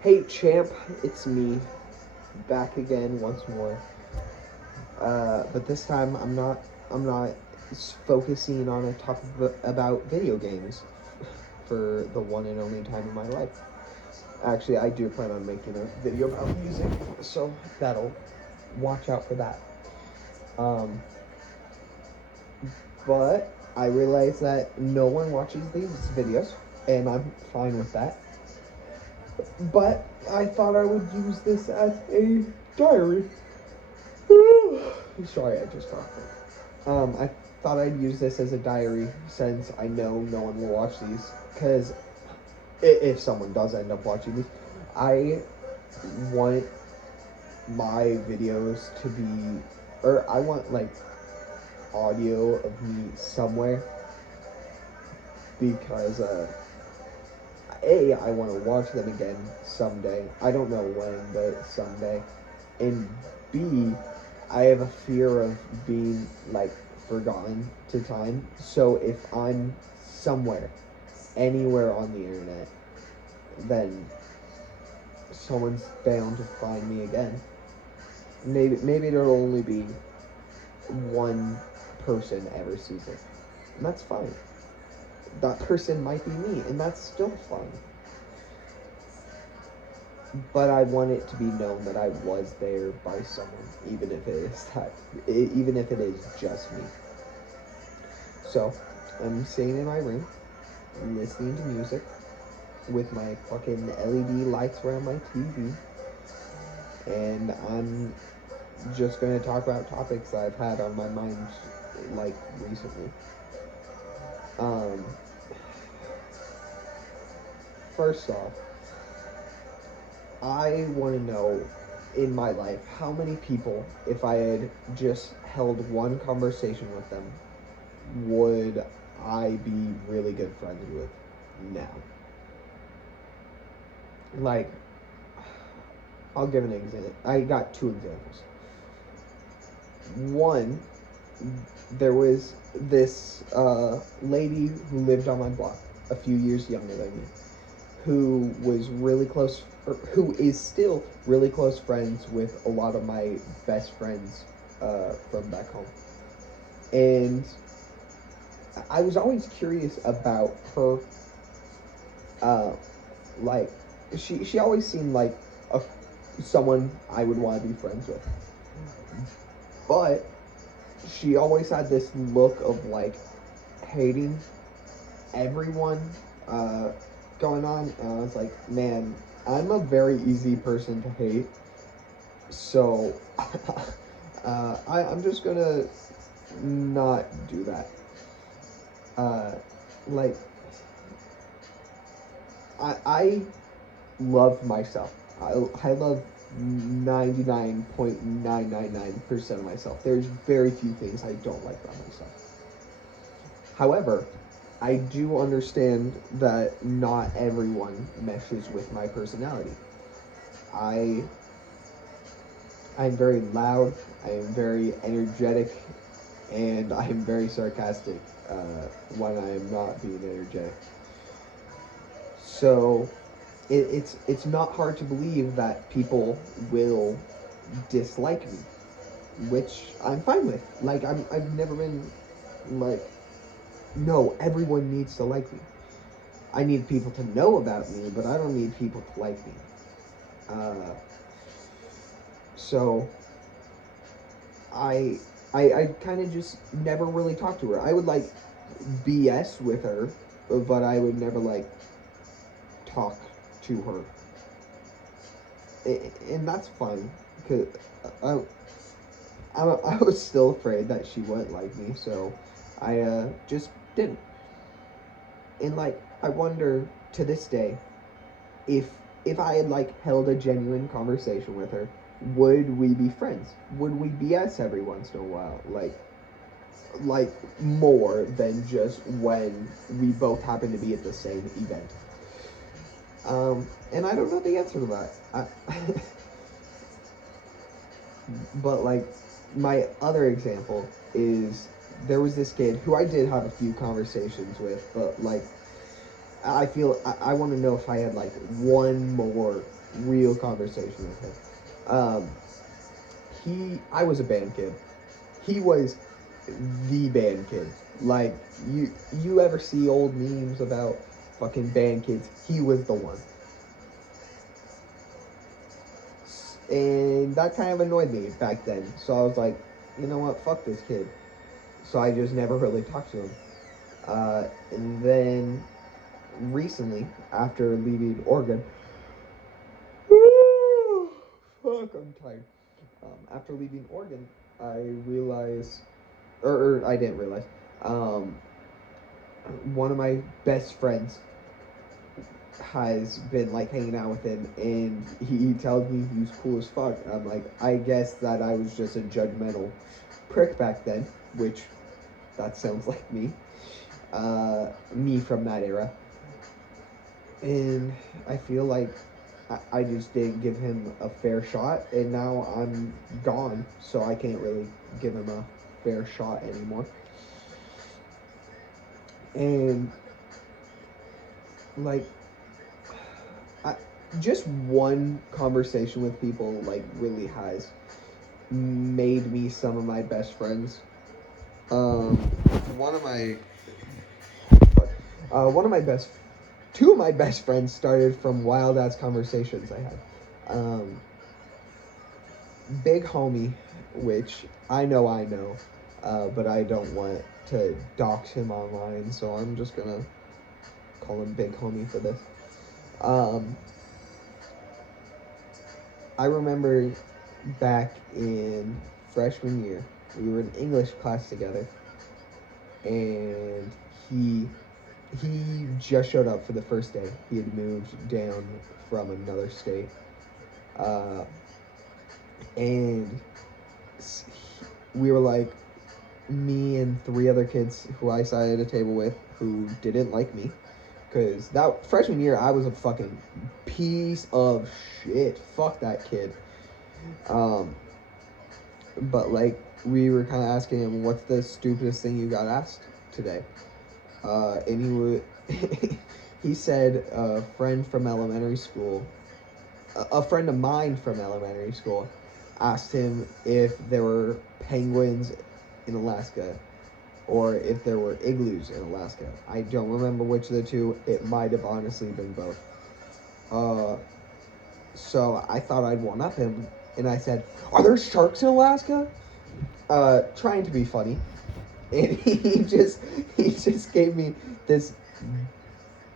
Hey champ, it's me, back again once more. But this time I'm not focusing on a topic about video games for the one and only time in my life. Actually, I do plan on making a video about music, so that'll watch out for that. Um, but I realize that no one watches these videos, and I'm fine with that. But I thought I would use this as a diary. Sorry, I just coughed. I thought I'd use this as a diary since I know no one will watch these. Because if someone does end up watching these, I want my videos to be, or I want like audio of me somewhere because I want to watch them again someday. I don't know when, but someday. And B, I have a fear of being like forgotten to time. So if I'm somewhere, anywhere on the internet, then someone's bound to find me again. Maybe there'll only be one person ever sees it, and that's fine. That person might be me, and that's still fine. But I want it to be known that I was there by someone, even if it is just me. So, I'm sitting in my room, listening to music with my fucking LED lights around my TV, and I'm just gonna talk about topics I've had on my mind, like recently. Um, First off, I want to know in my life how many people, if I had just held one conversation with them, would I be really good friends with now? Like, I'll give an example. I got two examples. One, there was this lady who lived on my block, a few years younger than me, who was really close, or who is still really close friends with a lot of my best friends from back home. And I was always curious about her. Uh, like, she always seemed like a someone I would want to be friends with, but she always had this look of like hating everyone uh, going on. And I was like, man, I'm a very easy person to hate. So I'm just gonna not do that. Uh, like, I love myself. I love 99.999% of myself. There's very few things I don't like about myself. However, I do understand that not everyone meshes with my personality. I I'm very loud, I am very energetic, and I am very sarcastic when I am not being energetic. So it's not hard to believe that people will dislike me, which I'm fine with. Like I've never been like, no, everyone needs to like me. I need people to know about me, but I don't need people to like me. Uh, so I I kind of just never really talked to her. I would like BS with her, but I would never like talk to her, and that's fine because I, I was still afraid that she wouldn't like me, so I just didn't. And like I wonder to this day if I had like held a genuine conversation with her, would we be friends? Would we BS every once in a while? Like more than just when we both happen to be at the same event. And I don't know the answer to that. But like my other example is there was this kid who I did have a few conversations with, but like I feel I want to know if I had like one more real conversation with him. Um, I was a band kid. He was the band kid. Like you ever see old memes about fucking band kids? He was the one, and that kind of annoyed me back then. So I was like, you know what, fuck this kid. So I just never really talked to him. And then recently, after leaving Oregon, fuck, I'm tired. After leaving Oregon, I realized, or I didn't realize, um, one of my best friends has been like hanging out with him, and he tells me he's cool as fuck. I'm like, I guess that I was just a judgmental prick back then, which that sounds like me. Me from that era. And I feel like I just didn't give him a fair shot, and now I'm gone, so I can't really give him a fair shot anymore. And like, I, just one conversation with people like really has made me some of my best friends. Um, one of my, one of my best, two of my best friends started from wild ass conversations I had. Um, Big homie, which I know, but I don't want to dox him online, so I'm just gonna call him Big Homie for this. Um, I remember back in freshman year, we were in English class together, and he just showed up for the first day. He had moved down from another state, uh, and we were like, me and three other kids who I sat at a table with who didn't like me. Because that freshman year, I was a fucking piece of shit. Fuck that kid. But like, we were kind of asking him, what's the stupidest thing you got asked today? And he would, he said a friend from elementary school, a friend of mine from elementary school, asked him if there were penguins in Alaska or if there were igloos in Alaska. I don't remember which of the two. It might have honestly been both. So I thought I'd one up him, and I said, "Are there sharks in Alaska?" Trying to be funny, and he just gave me this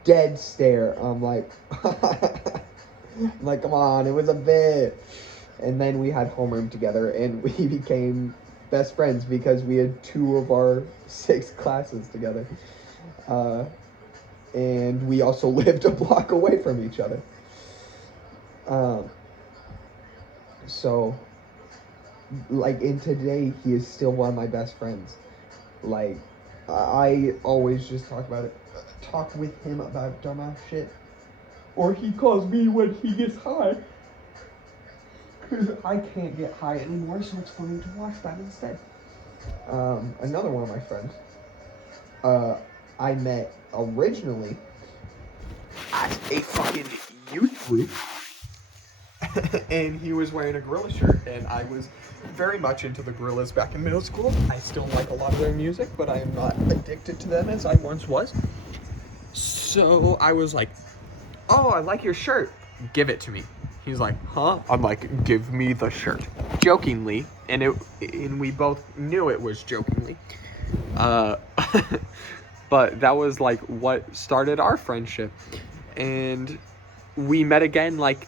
dead stare. I'm like, I'm like, come on, it was a bit. And then we had homeroom together, and we became best friends because we had two of our 6 classes together. And we also lived a block away from each other. So, like, in today, he is still one of my best friends. Like, I always just talk with him about dumbass shit. Or he calls me when he gets high. Because I can't get high anymore, so it's funny to watch that instead. Another one of my friends, I met originally at a fucking youth group. And he was wearing a Gorilla shirt, and I was very much into the Gorillas back in middle school. I still like a lot of their music, but I am not addicted to them as I once was. So I was like, "Oh, I like your shirt. Give it to me." He's like, "Huh?" I'm like, "Give me the shirt." Jokingly, and we both knew it was jokingly. But that was like what started our friendship. And we met again like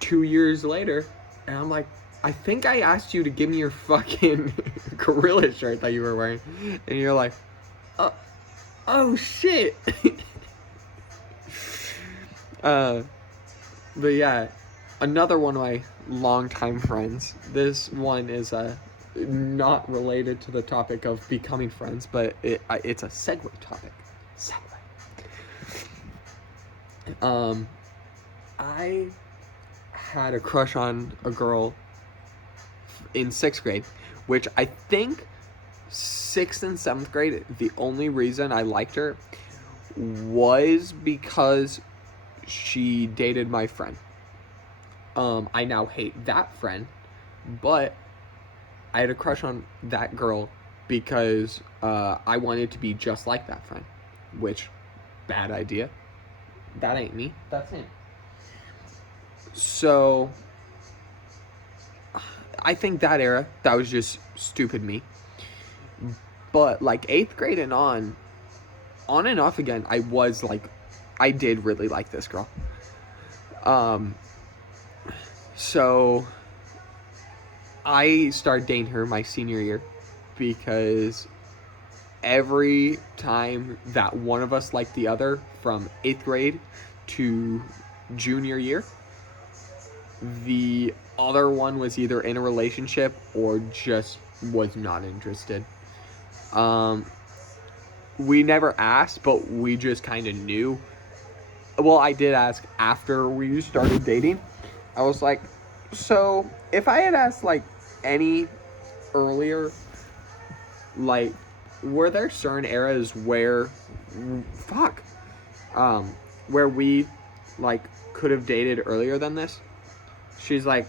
2 years later, and I'm like, "I think I asked you to give me your fucking Gorilla shirt that you were wearing." And you're like, oh shit." But yeah, another one of my longtime friends. This one is not related to the topic of becoming friends, but it's a segue topic. I had a crush on a girl in 6th grade, which I think 6th and 7th grade, the only reason I liked her was because she dated my friend. I now hate that friend, but I had a crush on that girl because I wanted to be just like that friend, which, bad idea. That ain't me. That's him. So, I think that era, that was just stupid me. But, like, 8th grade and on and off again, I did really like this girl. So, I started dating her my senior year because every time that one of us liked the other from 8th grade to junior year, the other one was either in a relationship or just was not interested. We never asked, but we just kind of knew. Well, I did ask after we started dating. I was like, so if I had asked like any earlier, like, were there certain eras where where we like could have dated earlier than this? She's like,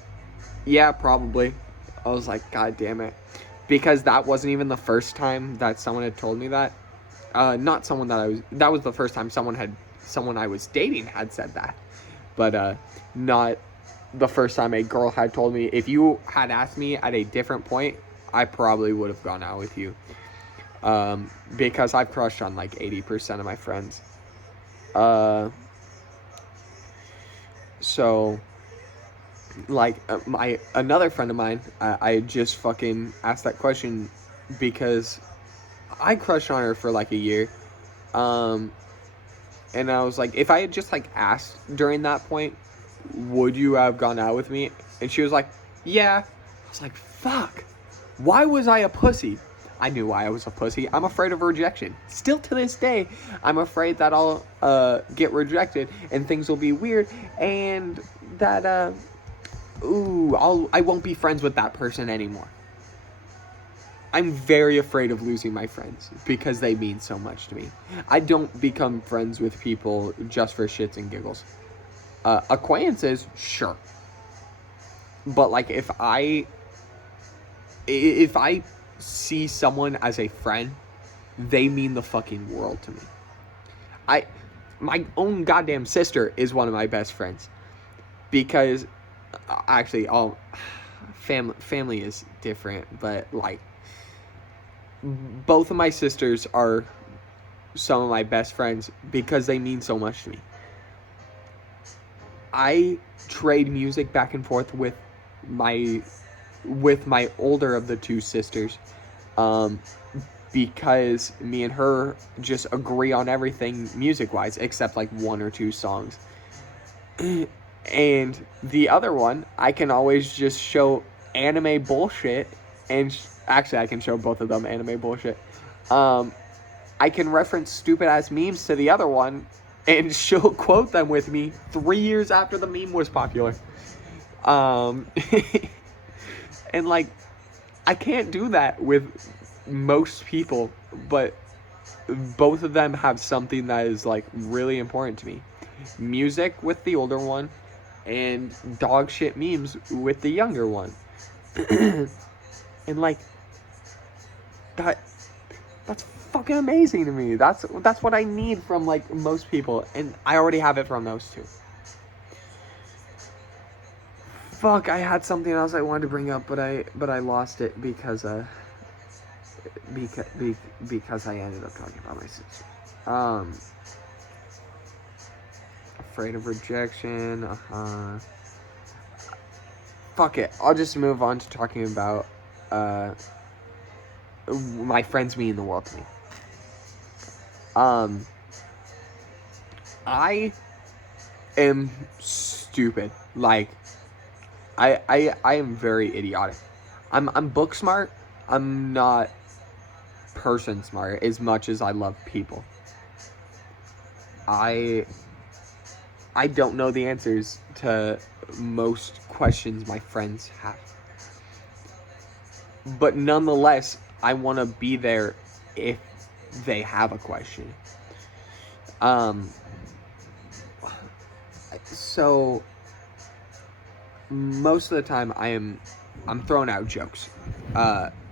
yeah, probably. I was like, God damn it. Because that wasn't even the first time that someone had told me that. Not someone that was the first time someone I was dating had said that. But not the first time a girl had told me. If you had asked me at a different point, I probably would have gone out with you. Because I've crushed on like 80% of my friends. So, like, another friend of mine, I just fucking asked that question because I crushed on her for like a year. And I was like, if I had just like asked during that point, would you have gone out with me? And she was like, yeah. I was like, fuck. Why was I a pussy? I knew why I was a pussy. I'm afraid of rejection. Still to this day, I'm afraid that I'll get rejected and things will be weird and that I won't be friends with that person anymore. I'm very afraid of losing my friends because they mean so much to me. I don't become friends with people just for shits and giggles. Acquaintances, sure. But like if I see someone as a friend, they mean the fucking world to me. My own goddamn sister is one of my best friends because actually all family is different, but like both of my sisters are some of my best friends because they mean so much to me. I trade music back and forth with my older of the two sisters, because me and her just agree on everything music-wise, except like one or two songs. And the other one, I can always just show anime bullshit, and actually I can show both of them anime bullshit. I can reference stupid-ass memes to the other one, and she'll quote them with me 3 years after the meme was popular. And like, I can't do that with most people, but both of them have something that is like really important to me. Music with the older one, and dog shit memes with the younger one. And like, that's fucking amazing to me. That's what I need from like most people, and I already have it from those two. Fuck, I had something else I wanted to bring up, but I lost it because I ended up talking about my sister. Afraid of rejection. Fuck it. I'll just move on to talking about my friends mean the world to me. I am stupid. Like, I am very idiotic. I'm book smart. I'm not person smart as much as I love people. I don't know the answers to most questions my friends have. But nonetheless, I want to be there if they have a question. Um, so most of the time I'm throwing out jokes.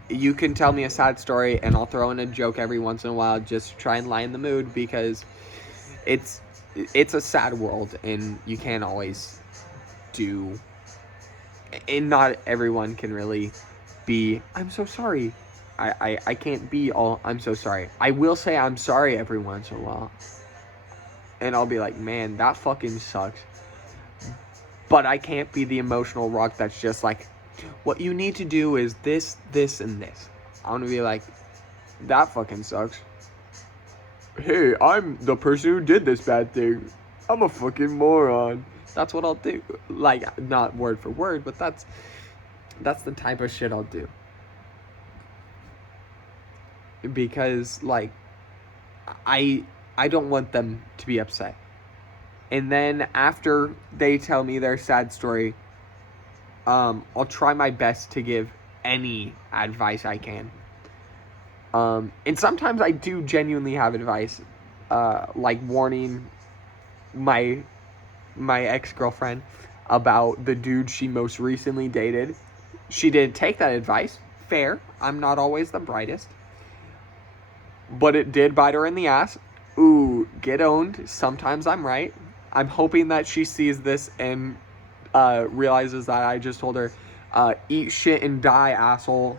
You can tell me a sad story and I'll throw in a joke every once in a while just to try and lighten the mood, because it's a sad world and you can't always do, and not everyone can really be I'm so sorry. I can't be all I'm so sorry. I will say I'm sorry every once in a while. And I'll be like, man, that fucking sucks. But I can't be the emotional rock that's just like, what you need to do is this, this, and this. I'm gonna be like, that fucking sucks. Hey, I'm the person who did this bad thing. I'm a fucking moron. That's what I'll do. Like, not word for word, but that's the type of shit I'll do. Because, like, I don't want them to be upset. And then after they tell me their sad story, I'll try my best to give any advice I can. And sometimes I do genuinely have advice, like warning my ex-girlfriend about the dude she most recently dated. She didn't take that advice. Fair. I'm not always the brightest. But it did bite her in the ass. Ooh, get owned. Sometimes I'm right. I'm hoping that she sees this and realizes that I just told her, eat shit and die, asshole.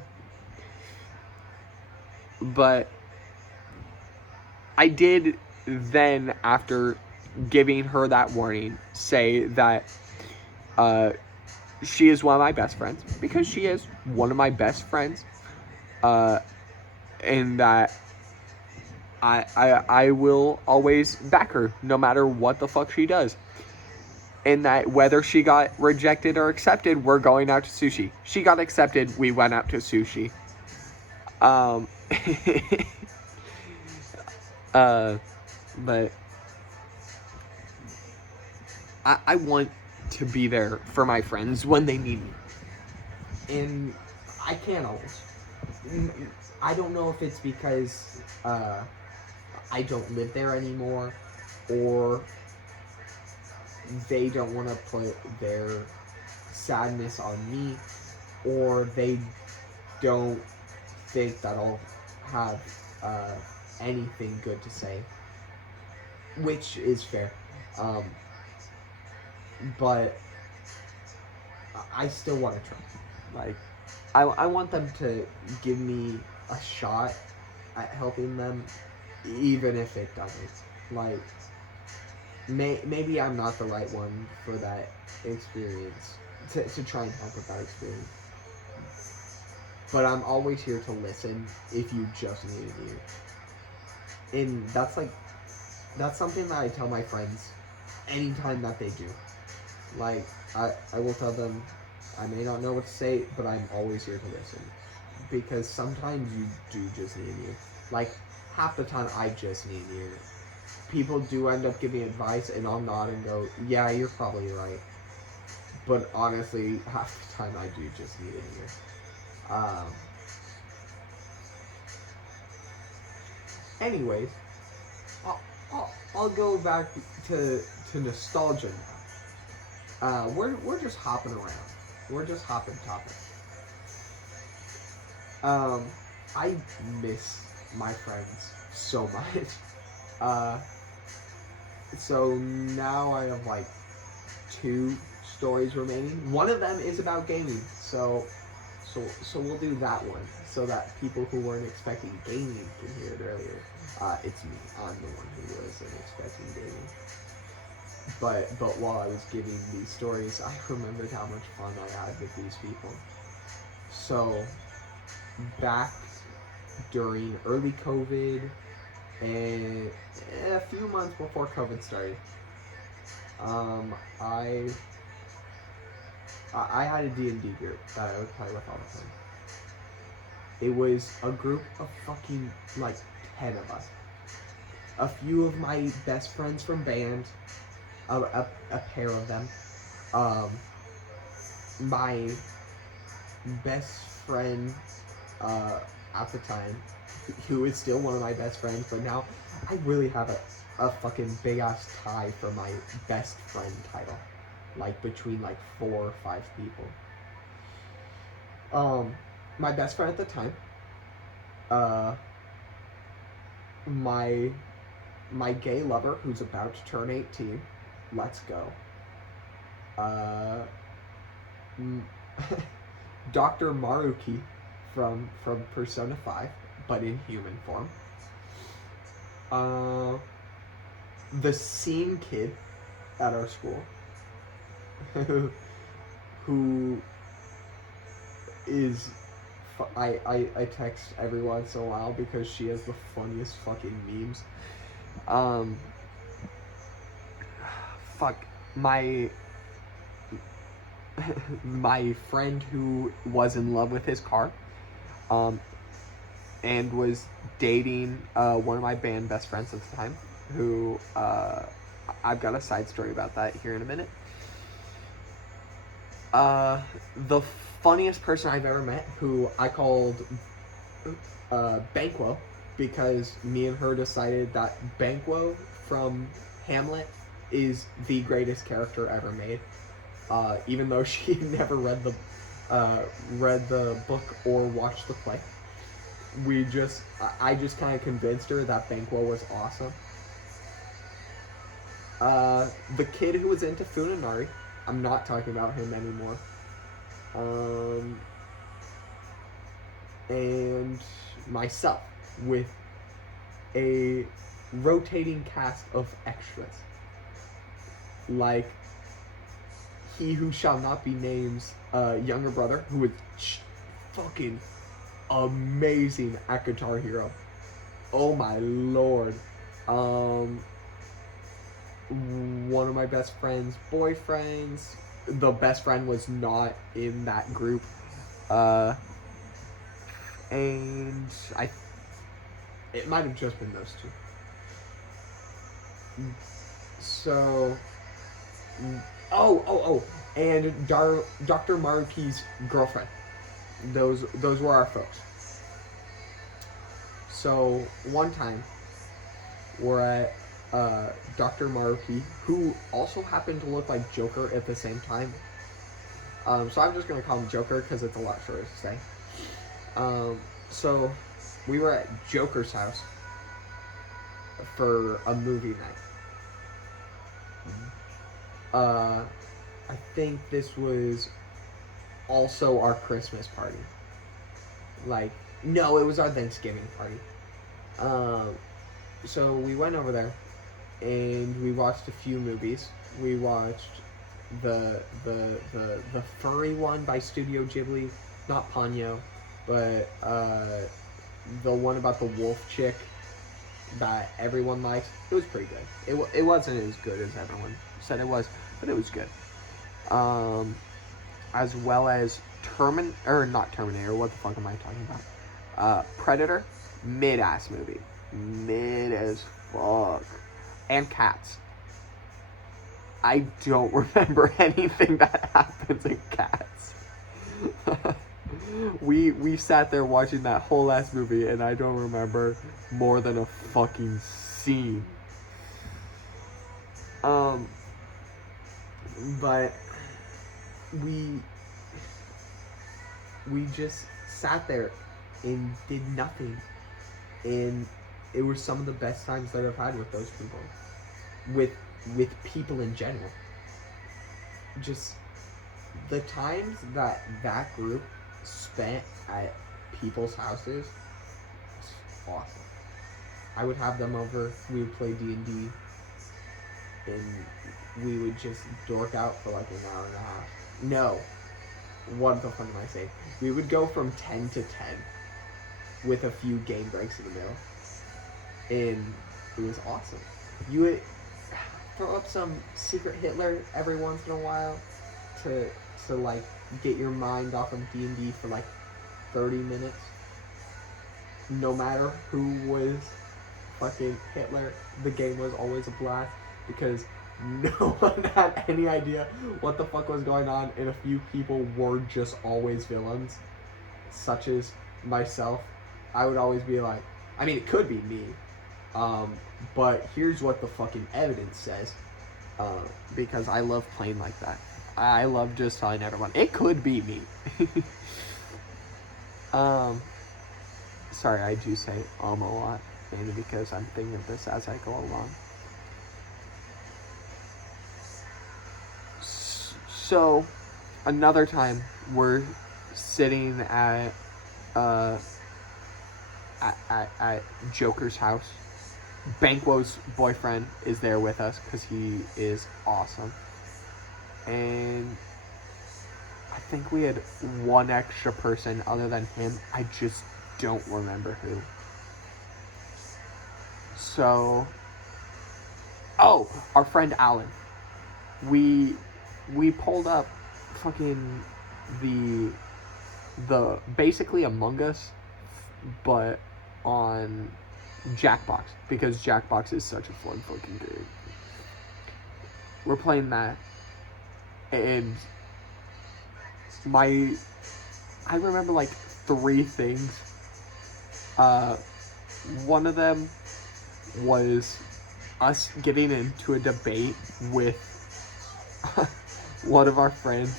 But I did then, after giving her that warning, say that she is one of my best friends, because she is one of my best friends, and that I will always back her no matter what the fuck she does. And that whether she got rejected or accepted, we're going out to sushi. She got accepted, we went out to sushi. But I want to be there for my friends when they need me. And I can't always. I don't know if it's because I don't live there anymore, or they don't want to put their sadness on me, or they don't think that I'll have anything good to say, which is fair. But I still want to try. Like, I want them to give me a shot at helping them, even if it doesn't. Like, maybe I'm not the right one for that experience, to try and help with that experience. But I'm always here to listen if you just need an ear. And that's something that I tell my friends anytime that they do. Like, I will tell them, I may not know what to say, but I'm always here to listen. Because sometimes you do just need an ear. Like, half the time I just need an ear. People do end up giving advice, and I'll nod and go, yeah, you're probably right. But honestly, half the time I do just need an ear. Anyways, I'll go back to nostalgia now. We're just hopping around. We're just hopping topics. I miss my friends so much. So now I have like 2 stories remaining. One of them is about gaming, so we'll do that one, so that people who weren't expecting gaming can hear it earlier. It's me. I'm the one who wasn't expecting gaming. But while I was giving these stories, I remembered how much fun I had with these people. So, back during early COVID, and a few months before COVID started, I had a D&D group that I would play with all the time. It was a group of fucking, like, 10 of us. A few of my best friends from band, a pair of them. My best friend at the time, who is still one of my best friends, but now I really have a fucking big ass tie for my best friend title, like between like 4 or 5 people. My best friend at the time, my gay lover who's about to turn 18, let's go. Dr. Maruki from Persona 5, but in human form. The scene kid at our school, who is, I text every once in a while because she has the funniest fucking memes. My my friend who was in love with his car, and was dating one of my band best friends at the time, who I've got a side story about that here in a minute. The funniest person I've ever met, who I called Banquo, because me and her decided that Banquo from Hamlet is the greatest character ever made. Even though she never read the book or watched the play. I just kind of convinced her that Banquo was awesome. The kid who was into Funanari, I'm not talking about him anymore. And myself, with a rotating cast of extras. Like, he who shall not be named's younger brother, who was fucking amazing at Guitar Hero. Oh my lord. One of my best friend's boyfriends. The best friend was not in that group. And it might have just been those two. So, and Dr. Maruki's girlfriend. Those were our folks. So one time, we're at Dr. Maruki, who also happened to look like Joker at the same time. So I'm just gonna call him Joker because it's a lot shorter to say. So we were at Joker's house for a movie night. I think this was also our Christmas party. Like, no, it was our Thanksgiving party. So we went over there and we watched a few movies. We watched the furry one by Studio Ghibli, not Ponyo, but the one about the wolf chick that everyone likes. It was pretty good. It wasn't as good as everyone said it was, but it was good. As well as not Terminator, what the fuck am I talking about? Predator, mid-ass movie. Mid as fuck. And Cats. I don't remember anything that happens in Cats. we sat there watching that whole ass movie and I don't remember more than a fucking scene. But we just sat there and did nothing, and it was some of the best times that I've had with those people, with people in general. Just the times that group spent at people's houses was awesome. I would have them over, we would play D&D, and we would just dork out for like an hour and a half. No. What the fuck am I saying? We would go from 10 to 10 with a few game breaks in the middle. And it was awesome. You would throw up some Secret Hitler every once in a while to like get your mind off of D&D for like 30 minutes. No matter who was fucking Hitler, the game was always a blast because no one had any idea what the fuck was going on, and a few people were just always villains, such as myself. I would always be like, I mean, it could be me, But here's what the fucking evidence says. Because I love playing like that. I love just telling everyone it could be me. Sorry, I do say a lot, mainly because I'm thinking of this as I go along. So, another time we're sitting at Joker's house. Banquo's boyfriend is there with us because he is awesome. And I think we had one extra person other than him. I just don't remember who. So, our friend Alan. We pulled up fucking the basically Among Us, but on Jackbox, because Jackbox is such a fun fucking game. We're playing that, and I remember like 3 things. One of them was us getting into a debate with one of our friends,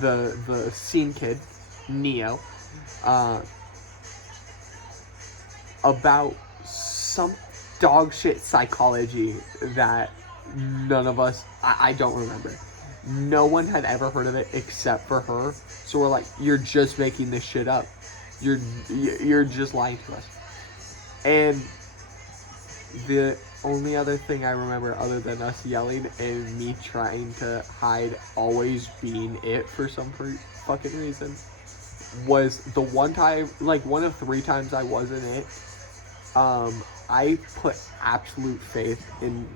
the scene kid, Neo, about some dog shit psychology that none of us, I don't remember. No one had ever heard of it except for her. So we're like, you're just making this shit up. You're just lying to us. And the only other thing I remember other than us yelling and me trying to hide always being it for some fucking reason was the one time, like one of 3 times I wasn't it. I put absolute faith in,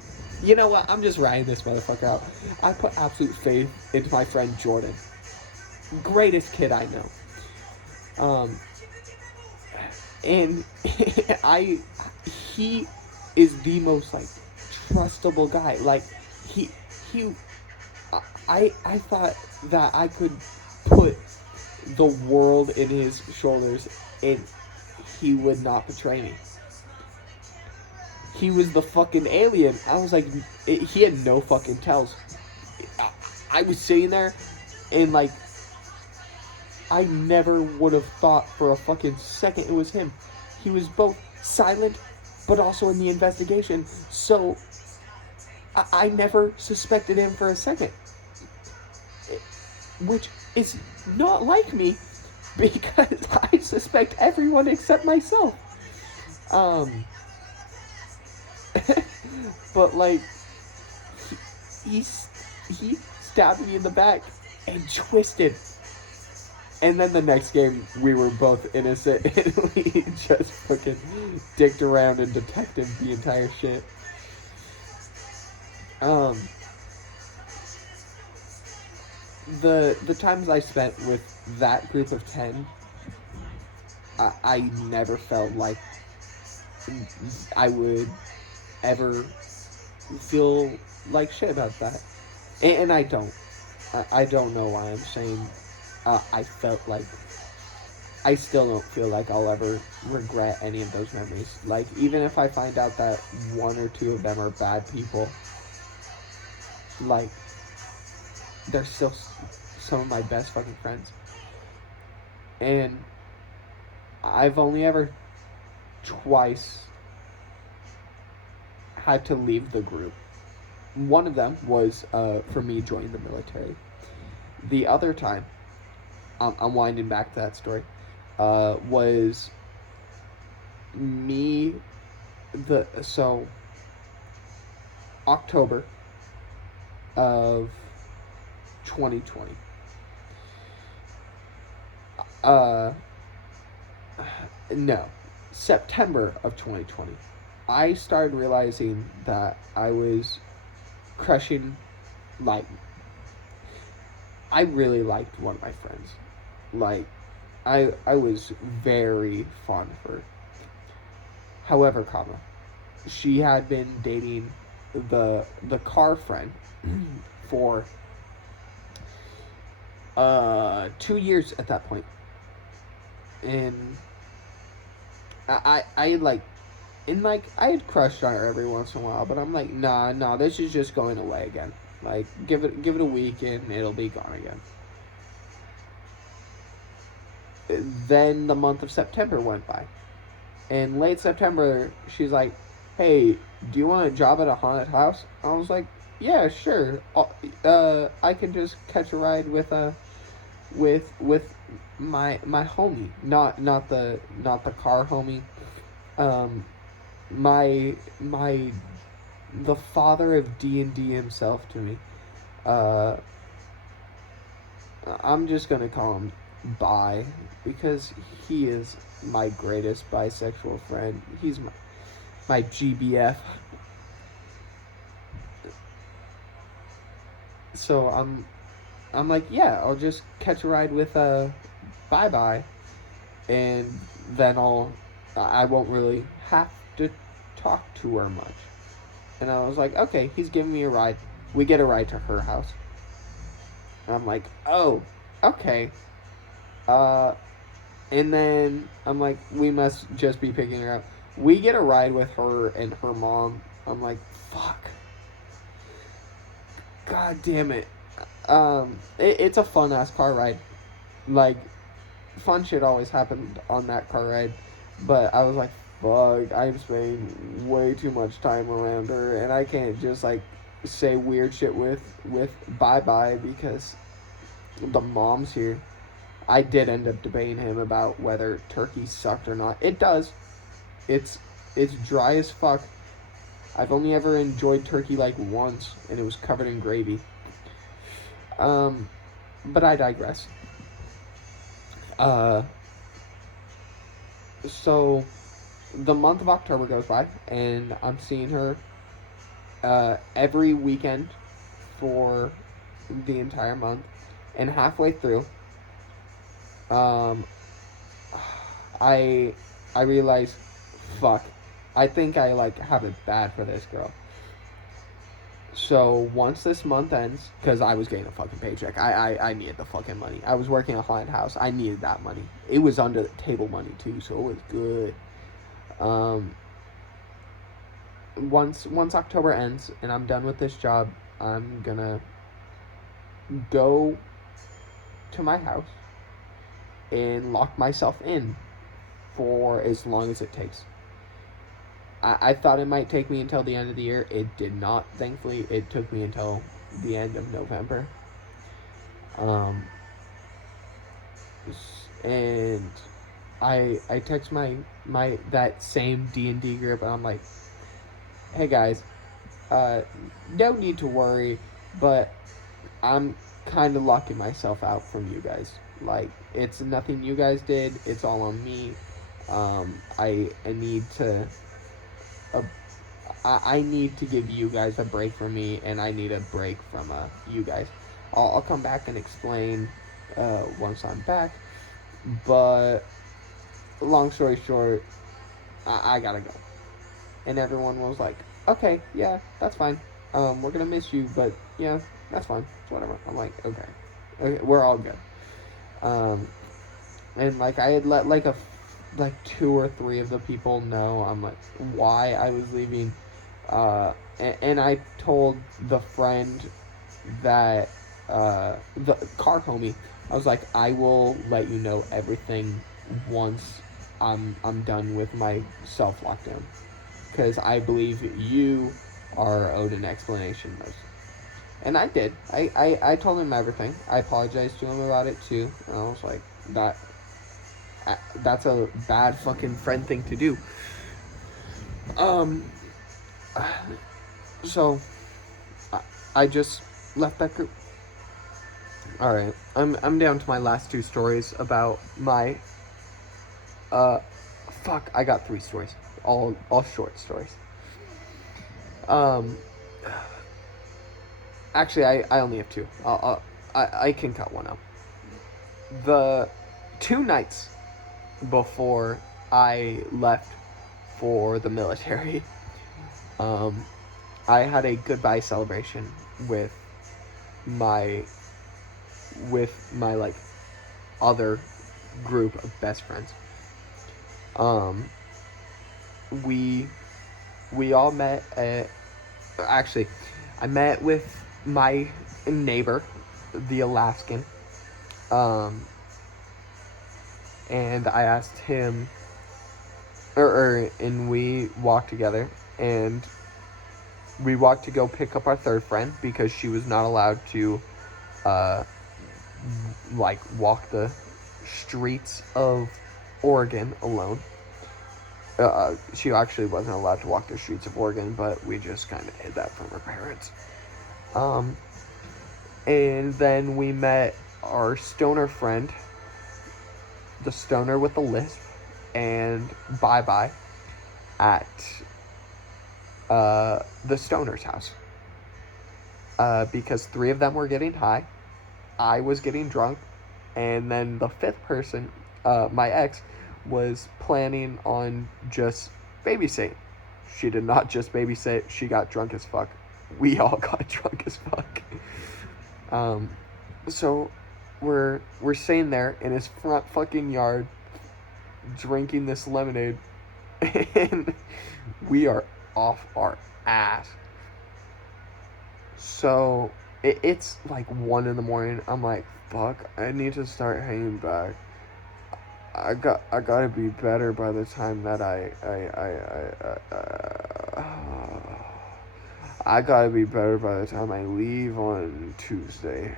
you know what, I'm just riding this motherfucker out. I put absolute faith into my friend Jordan. Greatest kid I know. And he is the most like trustable guy. Like I thought that I could put the world in his shoulders and he would not betray me. He was the fucking alien. I was like, he had no fucking tells. I was sitting there and like, I never would have thought for a fucking second it was him. He was both silent but also in the investigation. So I never suspected him for a second. Which is not like me because I suspect everyone except myself. But like, he stabbed me in the back and twisted. And then the next game, we were both innocent, and we just fucking dicked around and detected the entire shit. The times I spent with that group of 10, I never felt like I would ever feel like shit about that. And I don't. I don't know why I'm saying I felt like, I still don't feel like I'll ever regret any of those memories. Like, even if I find out that 1 or 2 of them are bad people, like, they're still some of my best fucking friends. And I've only ever twice had to leave the group. One of them was for me joining the military. The other time, I'm winding back to that story, was me, October of 2020. No, September of 2020. I started realizing that I was crushing, like, I really liked one of my friends. Like, I was very fond of her. However, she had been dating the car friend for 2 years at that point. And I like, and like I had crushed on her every once in a while, but I'm like, nah, this is just going away again. Like, give it a week and it'll be gone again. Then the month of September went by. In late September, she's like, "Hey, do you want a job at a haunted house?" I was like, "Yeah, sure. I can just catch a ride with my homie, not the car homie. Um, my the father of D&D himself to me. Uh, I'm just gonna call him Bi because he is my greatest bisexual friend. He's my GBF. So I'm like, yeah, I'll just catch a ride with Bye Bye, and then I won't really have to talk to her much. And I was like, okay, he's giving me a ride. We get a ride to her house. And I'm like, oh, okay. Uh, and then I'm like, we must just be picking her up. We get a ride with her and her mom. I'm like, fuck. God damn it. It's a fun ass car ride. Like, fun shit always happened on that car ride. But I was like, fuck, I'm spending way too much time around her, and I can't just like say weird shit with Bye Bye because the mom's here. I did end up debating him about whether turkey sucked or not. It does. It's it's dry as fuck. I've only ever enjoyed turkey like once, and it was covered in gravy. Um, but I digress. Uh, so the month of October goes by, and I'm seeing her every weekend for the entire month, and halfway through, um, I I realize, fuck, I think I like have it bad for this girl. So once this month ends, because I was getting a fucking paycheck, I needed the fucking money. I was working at a haunted house. I needed that money. It was under the table money too, so it was good. Um, once October ends and I'm done with this job, I'm gonna go to my house and lock myself in for as long as it takes. I thought it might take me until the end of the year. It did not, thankfully. It took me until the end of November. Um, and I text my that same D&D group, and I'm like, hey guys, no need to worry, but I'm kind of locking myself out from you guys. Like, it's nothing you guys did. It's all on me. I need to. Uh, I need to give you guys a break from me, and I need a break from you guys. I'll come back and explain once I'm back. But long story short, I gotta go. And everyone was like, okay, yeah, that's fine. We're gonna miss you, but yeah, that's fine. It's whatever. I'm like, okay, we're all good. Um, and like I had let like two or three of the people know I'm like why I was leaving. And I told the friend that the car homie, I was like, I will let you know everything once I'm done with my self lockdown, because I believe you are owed an explanation. And I did. I told him everything. I apologized to him about it too. And I was like, that that's a bad fucking friend thing to do. Um, so I just left that group. All right, I'm down to my last two stories about my uh, fuck. I got three stories, all short stories. Um, actually, I only have two. I can cut one out. The 2 nights before I left for the military, um, I had a goodbye celebration with my like other group of best friends. Um, we all met at, actually, I met with my neighbor, the Alaskan, and I asked him, and we walked together, and we walked to go pick up our third friend because she was not allowed to, walk the streets of Oregon alone. She actually wasn't allowed to walk the streets of Oregon, but we just kind of hid that from her parents. And then we met our stoner friend, the stoner with the lisp, and Bye-Bye at the stoner's house. Because 3 of them were getting high, I was getting drunk, and then the 5th person, my ex, was planning on just babysitting. She did not just babysit, she got drunk as fuck. We all got drunk as fuck. So we're sitting there in his front fucking yard drinking this lemonade, and we are off our ass. So it's like 1 a.m. I'm like, fuck, I need to start hanging back. I gotta be better by the time that I gotta be better by the time I leave on Tuesday.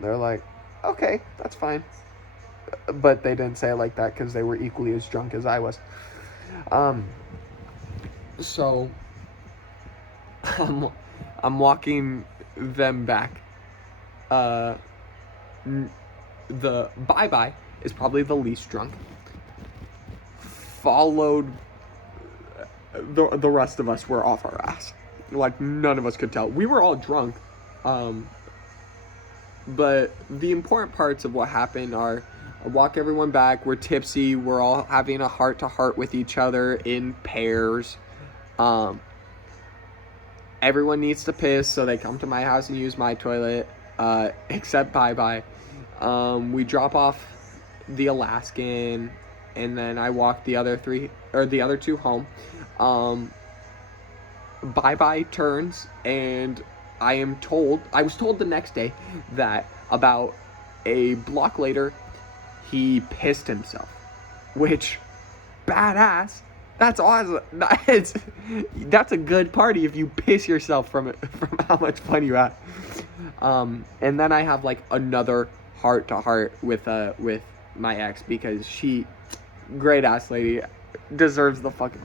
They're like, okay, that's fine. But they didn't say it like that because they were equally as drunk as I was. So I'm walking them back. The Bye-Bye is probably the least drunk. Followed, the rest of us were off our ass. Like, none of us could tell. We were all drunk. But the important parts of what happened are, I walk everyone back, we're tipsy, we're all having a heart-to-heart with each other in pairs. Everyone needs to piss, so they come to my house and use my toilet, except Bye-Bye. We drop off the Alaskan, and then I walk the other 2 home. Bye-Bye turns, and I was told the next day that about a block later, he pissed himself, which, badass. That's awesome. That's a good party if you piss yourself from how much fun you had. And then I have like another heart-to-heart with my ex, because she, great ass lady, deserves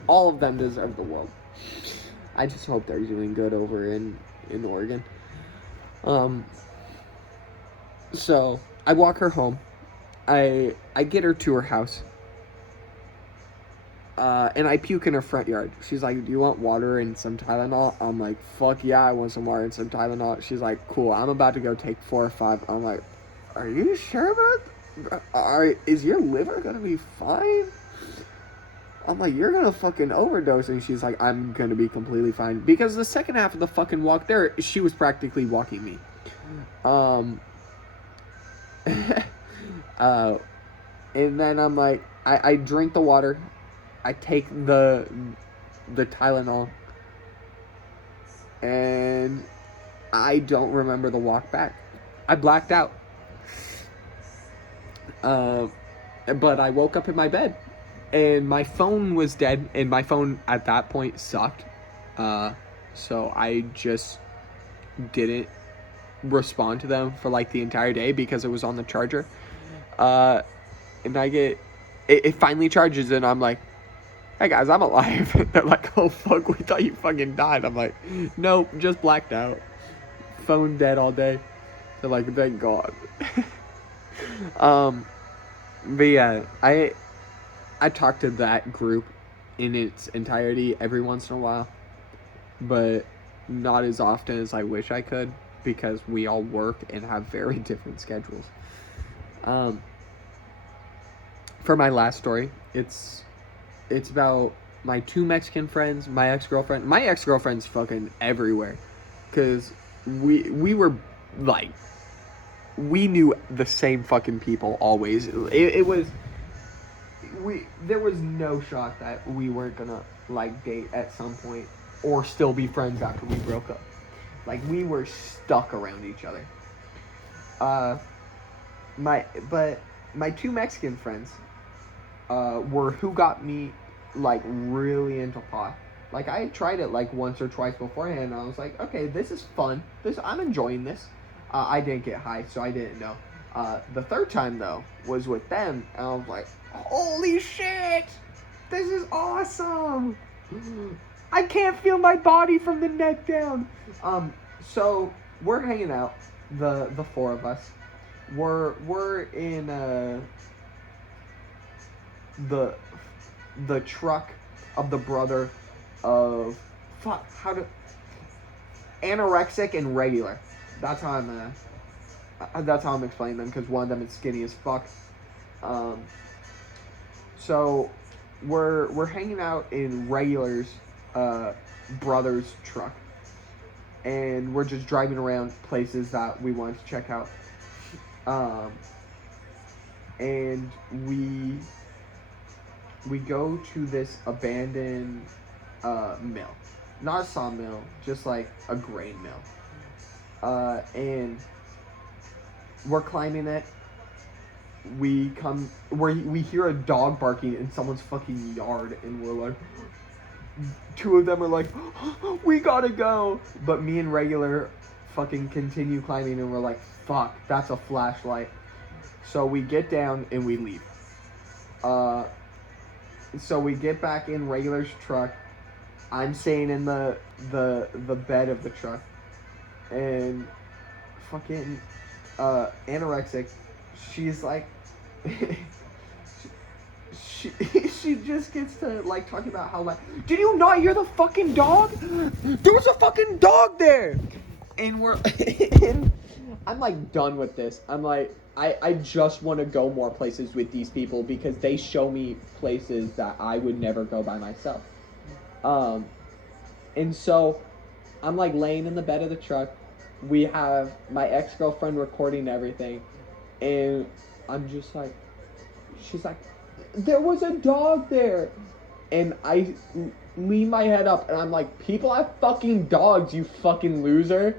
all of them deserve the world. I just hope they're doing good over in Oregon. So I walk her home. I get her to her house. And I puke in her front yard. She's like, do you want water and some Tylenol? I'm like, fuck yeah, I want some water and some Tylenol. She's like, cool, I'm about to go take 4 or 5. I'm like, are you sure about that? Is your liver gonna be fine? I'm like, you're gonna fucking overdose. And she's like, I'm gonna be completely fine. Because the second half of the fucking walk there, she was practically walking me. And then I'm like, I drink the water. I take the Tylenol. And I don't remember the walk back. I blacked out. But I woke up in my bed. And my phone was dead, and my phone at that point sucked. So I just didn't respond to them for like the entire day because it was on the charger. And I get, it finally charges, and I'm like, hey guys, I'm alive. They're like, oh fuck, we thought you fucking died. I'm like, nope, just blacked out. Phone dead all day. They're like, thank God. But yeah, I talk to that group in its entirety every once in a while, but not as often as I wish I could, because we all work and have very different schedules. For my last story, it's about my 2 Mexican friends, my ex-girlfriend. My ex-girlfriend's fucking everywhere, because we were like, we knew the same fucking people always. It was, there was no shot that we weren't gonna like date at some point or still be friends after we broke up. Like we were stuck around each other. Uh, my two Mexican friends were who got me like really into pot. Like I had tried it like once or twice beforehand, and I was like, okay, this is fun. I'm enjoying this. I didn't get high, so I didn't know. The third time though was with them, and I was like, holy shit, this is awesome. I can't feel my body from the neck down. So we're hanging out, the four of us. We're in the truck of the brother of anorexic and regular. That's how I'm explaining them, because one of them is skinny as fuck. So we're hanging out in regular's brother's truck, and we're just driving around places that we wanted to check out. And we go to this abandoned mill. Not a sawmill, just like a grain mill. And we're climbing it. We hear a dog barking in someone's fucking yard, and we're like, two of them are like, oh, we gotta go. But me and regular fucking continue climbing, and we're like, fuck, that's a flashlight. So we get down and we leave. So we get back in regular's truck. I'm staying in the bed of the truck, and fucking anorexic, she's like, she just gets to like talking about how like, did you not hear the fucking dog? There was a fucking dog there, and and I'm like done with this. I'm like, I just want to go more places with these people because they show me places that I would never go by myself. And so I'm like laying in the bed of the truck. We have my ex-girlfriend recording everything, and I'm just like, she's like, there was a dog there. And I lean my head up, and I'm like, people have fucking dogs, you fucking loser.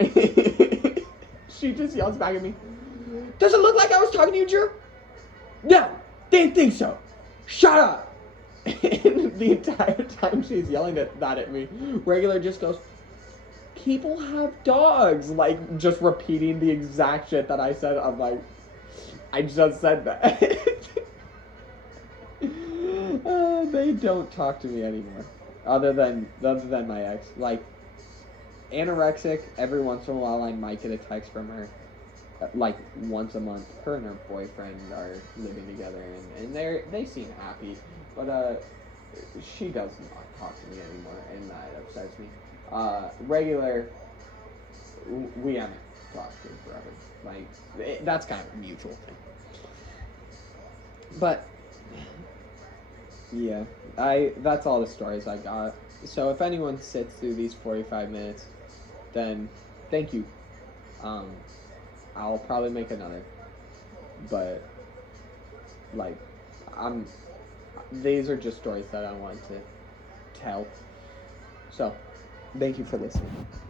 She just yells back at me, does it look like I was talking to you, Drew? No, didn't think so. Shut up. And the entire time she's yelling that at me, regular just goes, people have dogs. Like, just repeating the exact shit that I said. I'm like, I just said that. They don't talk to me anymore. Other than my ex. Like, anorexic, every once in a while I might get a text from her. Like once a month. Her and her boyfriend are living together, and they seem happy, but she does not talk to me anymore, and that upsets me. Regular, we haven't talked to forever. Like that's kind of a mutual thing. But yeah, that's all the stories I got. So if anyone sits through these 45 minutes, then thank you. I'll probably make another, but like these are just stories that I want to tell. So thank you for listening.